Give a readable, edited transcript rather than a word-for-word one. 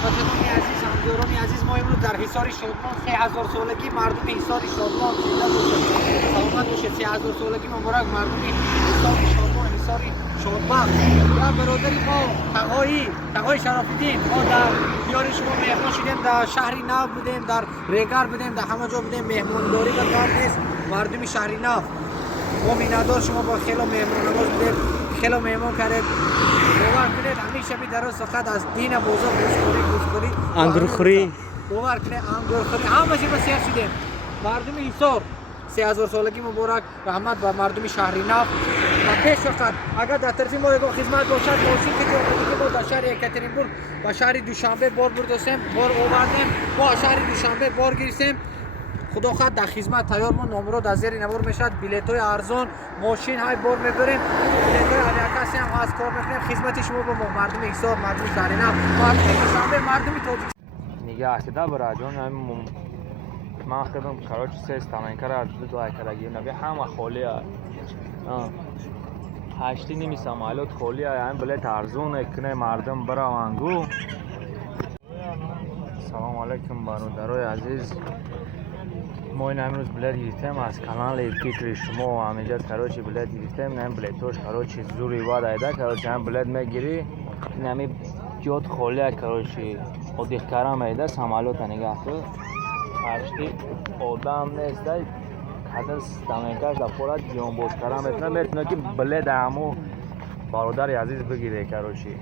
هموطنان عزیز، همداران عزیز، ما امروز در حصار شادمان 3000 سالگی مردم حصار شادمان زنده باشید. سلامت باشید. 3000 سالگی مبارک مردم حصار شادمان، حصار شادبخت. و برادری ما تقای شراف‌الدین، ما در دیار شما مهمان شدیم، در شهری نو بودیم، در ریگر بودیم، در همه جا بودیم، مهمانداری و کار نیست. مردم شهری نو ما میندار شما با خیلی مهمان نواز بودیم، خیلی مهمان کردید. باور کنید همیشه بی درست فقط از دین بزرگ گوشخوری انگورخوری باور کنید انگورخوری همه چی بسیار شدیم. مردم ایثار 3000 سالگی مبارک، رحمت به مردم شهری نو. و پیش فقط اگر در طرف ما یک خدمت باشد ماشین که ما در شهر یکاترینبورگ و شهر دوشنبه بار برداشتیم، بار آوردیم، ما شهر دوشنبه بار گرفتیم. خدا خواهد در خدمت تیار ما نامراد از زیر نوار میشد. بلیط های ارزان ماشین های بار میبریم، بلیط های علیکسی هم از کار میکنیم. خدمت شما با مردم ایثار، مردم شهری نو، مردم دوشنبه، مردم تاجیک نگاه کده برای جان من خودم کاراچ سه استعمال کرد دو کارگی نبی همه خالی است. هشتی نمیسم مالوت خالی است. این بلیط ارزان کنه مردم برای سلام علیکم برادرای عزیز. ما این امروز بلیط گرفتیم از کانال فکر شما و همینجا کراچی بلیط گرفتیم. این بلیطوش کراچی زوری واد ایده کراچی هم بلیط میگیری نمی جات خالی کراچی و دیگران ایده سمالوت نگاه تو هشتی آدم نیست دای کدر استعمالش در فورت جان باز کردن میتونه که بلیط همو برادر عزیز بگیره کراچی.